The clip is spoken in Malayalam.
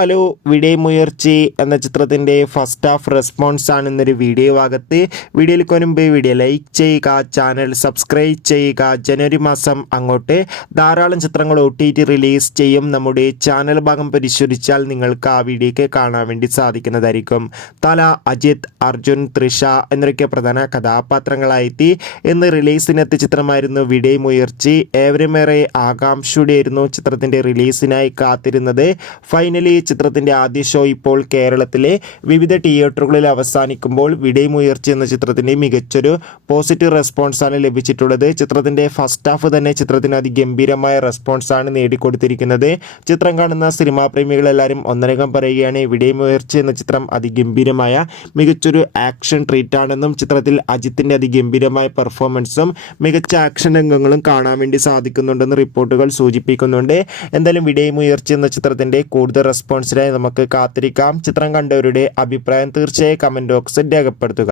ഹലോ, വിടയമുയർച്ചി എന്ന ചിത്രത്തിൻ്റെ ഫസ്റ്റ് ഹാഫ് റെസ്പോൺസ് ആണ് ഇന്നൊരു വീഡിയോ ഭാഗത്ത്. വീഡിയോയിലേക്ക് മുൻപ് വീഡിയോ ലൈക്ക് ചെയ്യുക, ചാനൽ സബ്സ്ക്രൈബ് ചെയ്യുക. ജനുവരി മാസം അങ്ങോട്ട് ധാരാളം ചിത്രങ്ങൾ OTT റിലീസ് ചെയ്യും. നമ്മുടെ ചാനൽ ഭാഗം പരിശോധിച്ചാൽ നിങ്ങൾക്ക് ആ വീഡിയോയ്ക്ക് കാണാൻ വേണ്ടി സാധിക്കുന്നതായിരിക്കും. തല, അജിത്, അർജുൻ, തൃഷ എന്നൊക്കെ പ്രധാന കഥാപാത്രങ്ങളായെത്തി ഇന്ന് റിലീസിനെത്തിയ ചിത്രമായിരുന്നു വിടയമുയർച്ചി. ഏവരുമേറെ ആകാംക്ഷയോടെയായിരുന്നു ചിത്രത്തിൻ്റെ റിലീസിനായി കാത്തിരുന്നത്. ഫൈനലി ചിത്രത്തിൻ്റെ ആദ്യ ഷോ ഇപ്പോൾ കേരളത്തിലെ വിവിധ തിയേറ്ററുകളിൽ അവസാനിക്കുമ്പോൾ വിടയമുയർച്ചി എന്ന ചിത്രത്തിന് മികച്ചൊരു പോസിറ്റീവ് റെസ്പോൺസാണ് ലഭിച്ചിട്ടുള്ളത്. ചിത്രത്തിൻ്റെ ഫസ്റ്റ് ഹാഫ് തന്നെ ചിത്രത്തിന് അതിഗംഭീരമായ റെസ്പോൺസാണ് നേടിക്കൊടുത്തിരിക്കുന്നത്. ചിത്രം കാണുന്ന സിനിമാ പ്രേമികളെല്ലാവരും ഒന്നരകം പറയുകയാണ്, വിടയമുയർച്ചി എന്ന ചിത്രം അതിഗംഭീരമായ മികച്ചൊരു ആക്ഷൻ ട്രീറ്റാണെന്നും ചിത്രത്തിൽ അജിത്തിൻ്റെ അതിഗംഭീരമായ പെർഫോമൻസും മികച്ച ആക്ഷൻ രംഗങ്ങളും കാണാൻ വേണ്ടി സാധിക്കുന്നുണ്ടെന്ന് റിപ്പോർട്ടുകൾ സൂചിപ്പിക്കുന്നുണ്ട്. എന്തായാലും വിടയമുയർച്ചി എന്ന ചിത്രത്തിൻ്റെ കൂടുതൽ റെസ്പോൺസിനായി നമുക്ക് കാത്തിരിക്കാം. ചിത്രം കണ്ടവരുടെ അഭിപ്രായം തീർച്ചയായും കമൻറ്റ് ബോക്സിൽ രേഖപ്പെടുത്തുക.